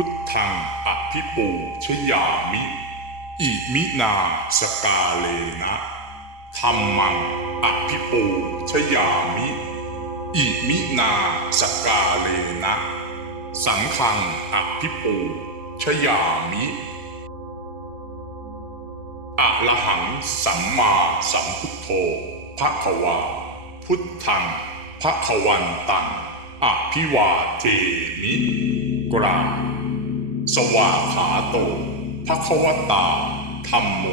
พุทธังอภิปูชยามิ อิมินาสกาเลนะธรรมังอภิปูชยามิ อิมินาสกาเลนะ สังฆังอภิปูชยามิอะระหังสัมมาสัมพุทโธพระควา พุทธังพระควันตังอภิวาเทมิกราบ สว่าขาโตพระควตาธรรมโม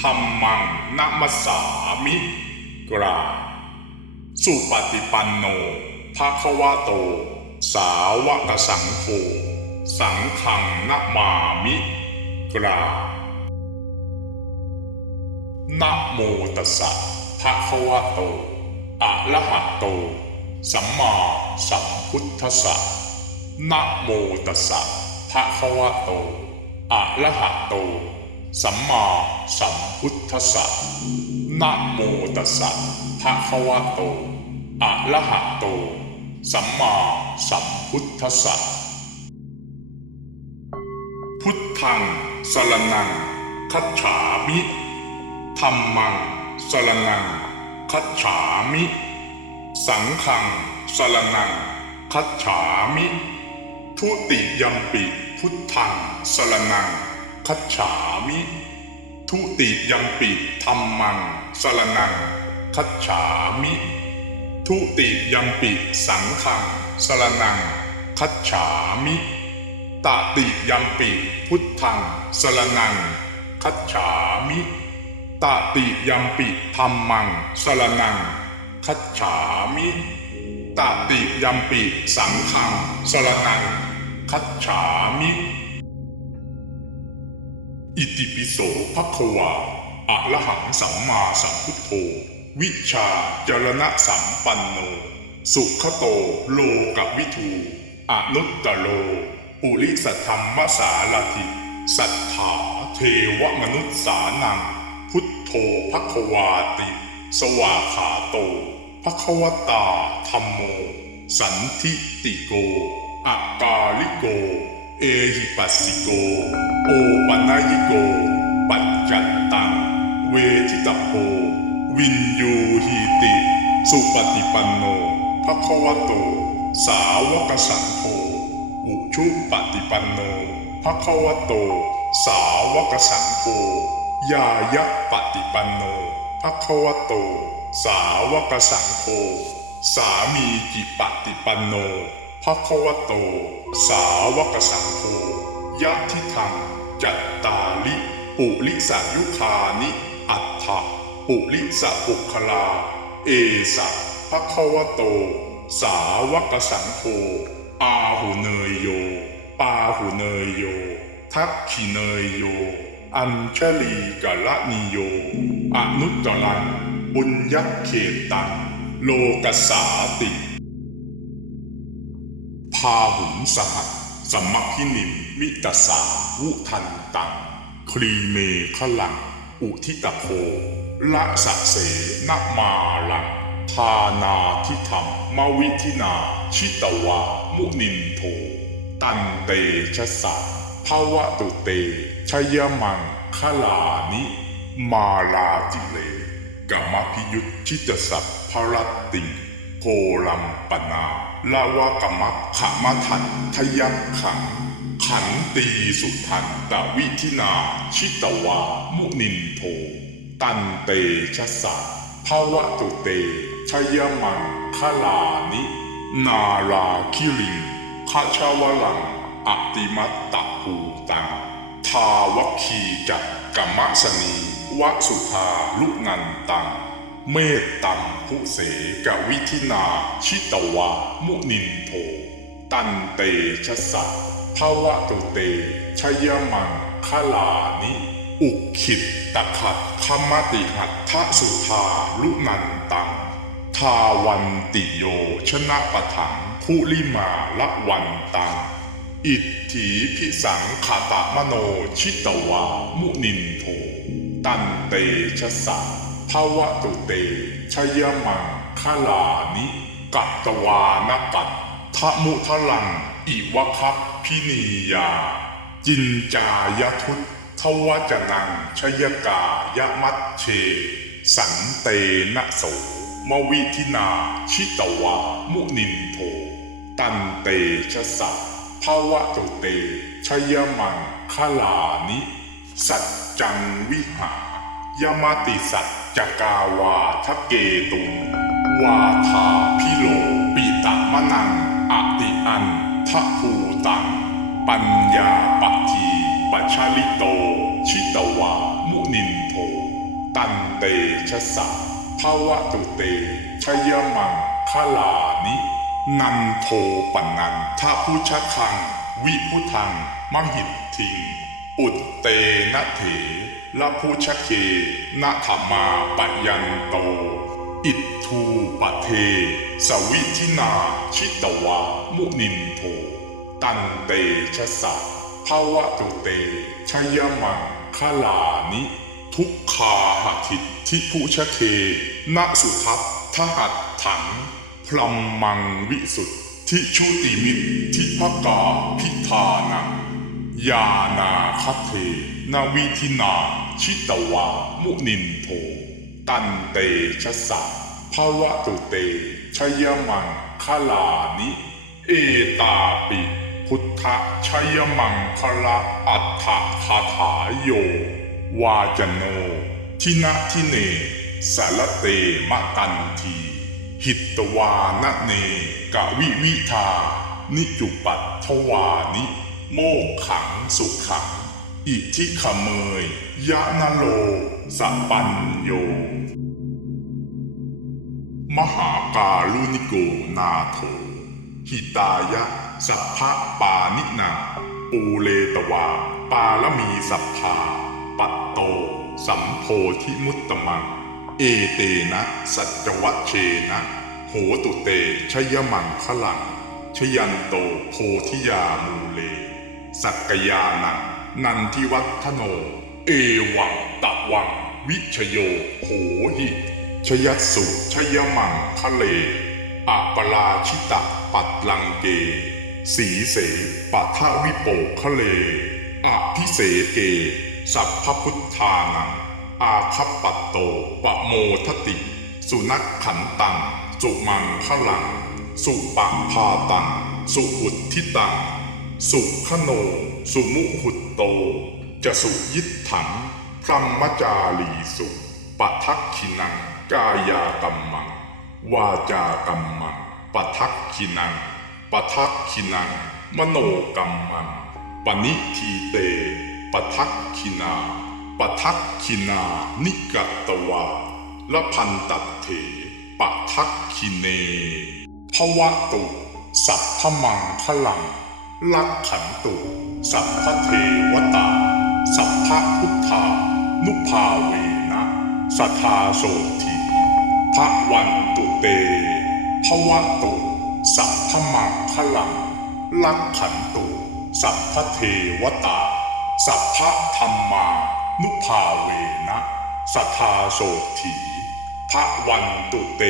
ธรรมังนัมสสามิ กราสุปฏิปันโนภะคะวโต สาวกสังโฆสังฆังนะมามิ กรานะโมตัสสะภะคะวะโต อะระหะโต สัมมาสัมพุทธัสสะนะโมตัสสะ ภะคะวะโต อะระหะโต สัมมาสัมพุทธัสสะนะโมตัสสะภะคะวะโต อะระหะโต สัมมาสัมพุทธัสสะพุทธังสรนัง คัจฉามิธรรมังสรนัง คัจฉามิ สังฆังสรนัง คัจฉามิ ทุติยัมปิพุทธังสรนังคัจฉามิ ทุติยัมปิธรรมังสรนังคัจฉามิ ทุติยัมปิสังฆังสรนังคัจฉามิตติยัมปิพุทธังสรนังคัจฉามิตติยัมปิธรรมังสรนังคัจฉามิตติยัมปิสังฆังสรนัง คัจฉามิ อิติปิโสภควาอะระหังสัมมาสัมพุทโธ วิชาจรณะสัมปันโน สุขโตโลกวิทูอนุตตโล ปุริสธรรมสารถิสัทธาเทวมนุษย์สานัง พุทโธภควาติ สวาขาโตภควตาธรรมโม สันทิติโก อากาลิโก เอหิปัสสิโก โอปัญญิโก ปัจจัตตัง เวทิตโพวินยูหีติ สุปฏิปันโนภควโต สาวกสังโฆอุชุปฏิปันโนภะคะวะโต สาวกสังโฆยายะปฏิปันโนภะคะวะโต สาวกสังโฆ สามีจิปฏิปันโน ภะควะโต สาวกสังโฆยะทิทังจัตตาลิ ปุริสายุคานิ อัฏฐะปุริสะปุคลา เอสะภะควะโต สาวกสังโฆอาหุเนยโย ปาหุเนยโย ทักขิเนยโย อัญชลีกะละนิโย อนุตตรังบุญยักเขตังโลกสาติ พาหุนสหัสสมมพินิมมิตสาวุทันตัง คลีเมขลัง อุทิตโพละสะเสนมาลังทานาทิธรรมมวิธินา ชิตวา มุนินโท ตันเตชะสะภาวะตุเตชยมังคลานิ มาลาจิเลกมพิยุทธิจสัพพรติโพลัมปนา ลาวกมักขมทันทยักขัง ขันตีสุทันตวิธินา ชิตวา มุนินโท ตันเตชะสะภาวะตุเต ชยมังคลานิ นาราคิลิงคาชาวลัง อติมัตตภูตัง ทาวคีจักกมมะสนี วสุธาลุนันตัง เมตตังผู้เสกวิธินาชิตวา มุนินโท ตันเตชะสะภวะตุเตชยมังคลานิ อุคิตตะขัดขมติหัตทะสุธาลุนันตัง ทาวันติโยชนะปะถังคุลิมาละวันตัง อิทธิพิสังขตะมโนชิตวา มุนินโท ตันเตชะสะ ภาวะตุเต ชยมังคลานิกัตตวานกัตทะมุทะลัง อิวะคัพพินียา จินจายทุตทวจนังชยกายมัตเช สันเตนะโสมวิทินาชิตวามุนินโท ตันเตชะสะภาวะตุเต ชยมังคลานิ สัจจังวิหา ยมติสัจจกาวาทะเกตุงวาทาพิโลปิตะมะนังอติอันทะภูตัง ปัญญาปทีปัชลิโต ชิตวา มุนินโท ตันเตชะสะภาวะตุเตชยมังคลานิ นันโทปนันทาพุชคัง วิพุทังมหิตทิง อุตเตนะเถละพุชเคนะธรรมาปยันโต อิทูปะเท สวิทินาชิตวามุนินโท ตันเตชะสะภาวะตุเตชยมังคลานิ ทุกขาหทิทิพุชเคนะสุทัตทหัตถัง พลัมมังวิสุทธิชุติมิตทิภกาพิธานัง ยานาคเทนาวิทินา ชิตวา มุนินโท ตันเตชะสะภาวะตุเต ชยมังคลานิ เอตาปิ พุทธชยมังคละอัฏฐคาถาโย วาจโน ทินะทิเน สารเตมะตันที หิตวานเนกะวิวิทานิจุปัตถวานิ โมกขังสุขขัง อิทธิขเมย ยะนโล สัปปัญโย มหาการุณิโกนาโถ หิตายะ สัพพะปานินา ปูเลตวา ปาลมีสัพพา ปัตโต สัมโพธิมุตตมัง เอเตนะ สัจวัชเชนะ โหตุเตชยมังคลังชยันโตโพธิยามูเล สักกยานังนันทิวัฒโน เอวังตะวัง วิชโยโหหิชยัสุชยมังคะเลอะปราชิตะปัตลังเก สีเสปะทะวิโปคะเลอะพิเสเก สัพพพุทธานัง อาคัปปัตโตปะโมทติ สุนักขันตัง สุมังคลัง สุปะพาตัง สุอุทธิตัง สุขโน สุมุหุตโต จะสุยิทถังพรหมจารีสุปทักขินัง กายากรรมัง วาจากรรมังปทักขินังปทักขินัง มโนกรรมังปณิทีเตปทักขินาปทักขินา นิกตตวาละพันตัดเถปทักขิเนภวะตุ สัพพมังคลัง ลักขันตุ สัพพเทวตา สัพพพุทธา นุภาเวนะสัทธาโสทีพระวันตุเตภวะตุ สัพพมังคลัง ลักขันตุ สัพพเทวตา สัพพธรรมา นุภาเวนะสัทธาโสถีพระวันตุเต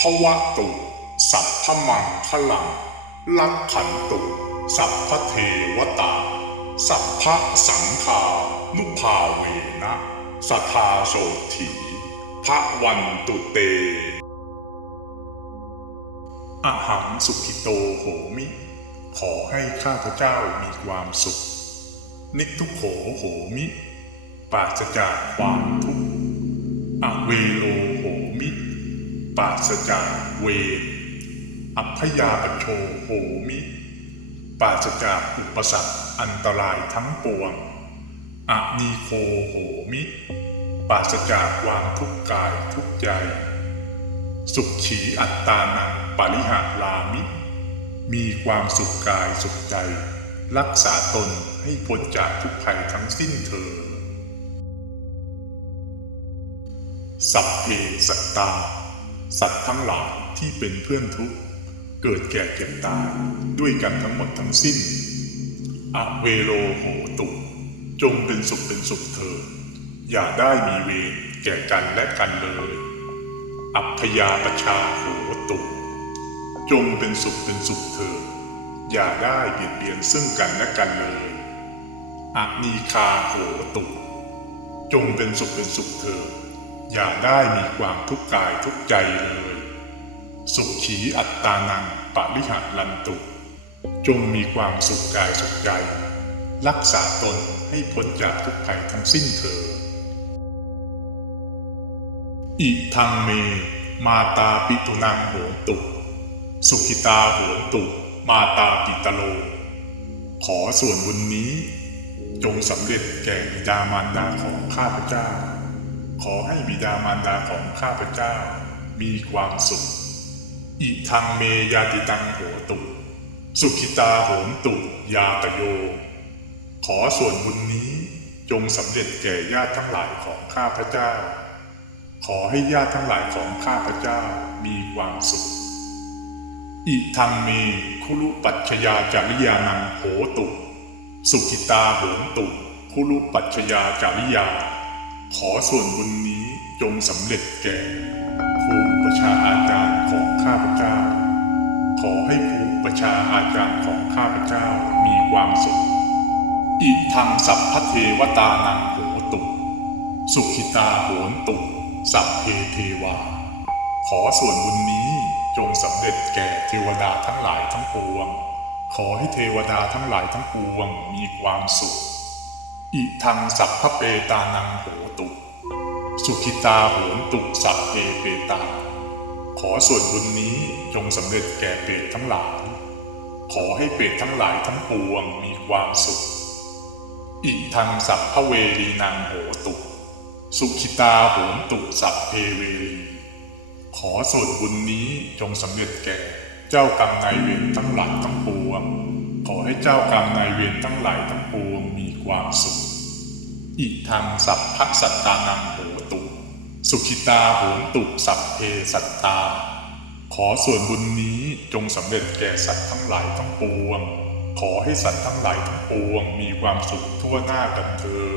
ภวะตุ สัพพมังคลัง ลักขันตุ สัพพเทวตา สัพพสังฆานุภาเวนะสัทธาโสถีพระวันตุเตอาหังสุขิโตโหมิ ขอให้ข้าพเจ้ามีความสุข นิทุโขโหมิ ปราศจากความทุกข์อเวโลโหมิ ปราศจากเวร อัพยาปโชโหมิ ปราศจากอุปสรรคอันตรายทั้งปวงอะนีโคโหมิ ปราศจากความทุกข์กายทุกใจ สุขขีอัตตานังปริหารามิ มีความสุขกายสุขใจ รักษาตนให้พ้นจากทุกภัยทั้งสิ้นเถิดสัพเพสัตตา สัตว์ทั้งหลายที่เป็นเพื่อนทุกข์ เกิดแก่เจ็บตายด้วยกันทั้งหมดทั้งสิ้น อเวโลโหตุ จงเป็นสุขเป็นสุขเถิดอย่าได้มีเวรแก่กันและกันเลย อัพยาปชาโหตุ จงเป็นสุขเป็นสุขเถิดอย่าได้เบียดเบียนซึ่งกันและกันเลยอนีคาโหตุ จงเป็นสุขเป็นสุขเถิดอย่าได้มีความทุกข์กายทุกใจเลย สุขขีอัตตานังปะริหะลันตุ จงมีความสุขกายสุขใจ รักษาตนให้พ้นจากทุกภัยทั้งสิ้นเถิดอิทังเม มาตาปิตุนังโหตุ สุขิตาโหตุ มาตาปิตโล ขอส่วนบุญนี้ จงสำเร็จแก่บิดามารดาของข้าพเจ้า ขอให้บิดามารดาของข้าพเจ้า มีความสุข อิทังเมยาติตังโหตุ สุขิตาโหนตุยาตโย ขอส่วนบุญนี้จงสำเร็จแก่ญาติทั้งหลายของข้าพเจ้า ขอให้ญาติทั้งหลายของข้าพเจ้ามีความสุข อิทังเมคุลุปัจชยาจาริยานังโหตุ สุขิตาโหนตุคุลุปัจชยาจาริยา ขอส่วนบุญนี้จงสำเร็จแก่ครูประชาอาจารย์ ของข้าพเจ้า ขอให้ครูประชาอาจารย์ของข้าพเจ้ามีความสุข อิทังสัพพเทวตานังโหตุสุขิตาโหนตุ สัพเพเทวา ขอส่วนบุญนี้จงสำเร็จแก่เทวดาทั้งหลายทั้งปวง ขอให้เทวดาทั้งหลายทั้งปวงมีความสุข อิทังสัพพเปตานังโหตุ สุขิตาโหนตุสัพเพเปตา ขอส่วนบุญนี้จงสำเร็จแก่เปรตทั้งหลาย ขอให้เปรตทั้งหลายทั้งปวงมีความสุข อิทังสัพพเวรีนังโหตุ สุขิตาโหนตุสัพเพเวรีขอส่วนบุญนี้จงสำเร็จแก่ เจ้ากรรมนายเวรทั้งหลายทั้งปวง ขอให้เจ้ากรรมนายเวรทั้งหลายทั้งปวงมีความสุข อิทังสัพพสัตตานังโห สุขิตาโหนตุสัพเพสัตตา ขอส่วนบุญนี้จงสำเร็จแก่สัตว์ทั้งหลายทั้งปวง ขอให้สัตว์ทั้งหลายทั้งปวงมีความสุขทั่วหน้ากันเธอ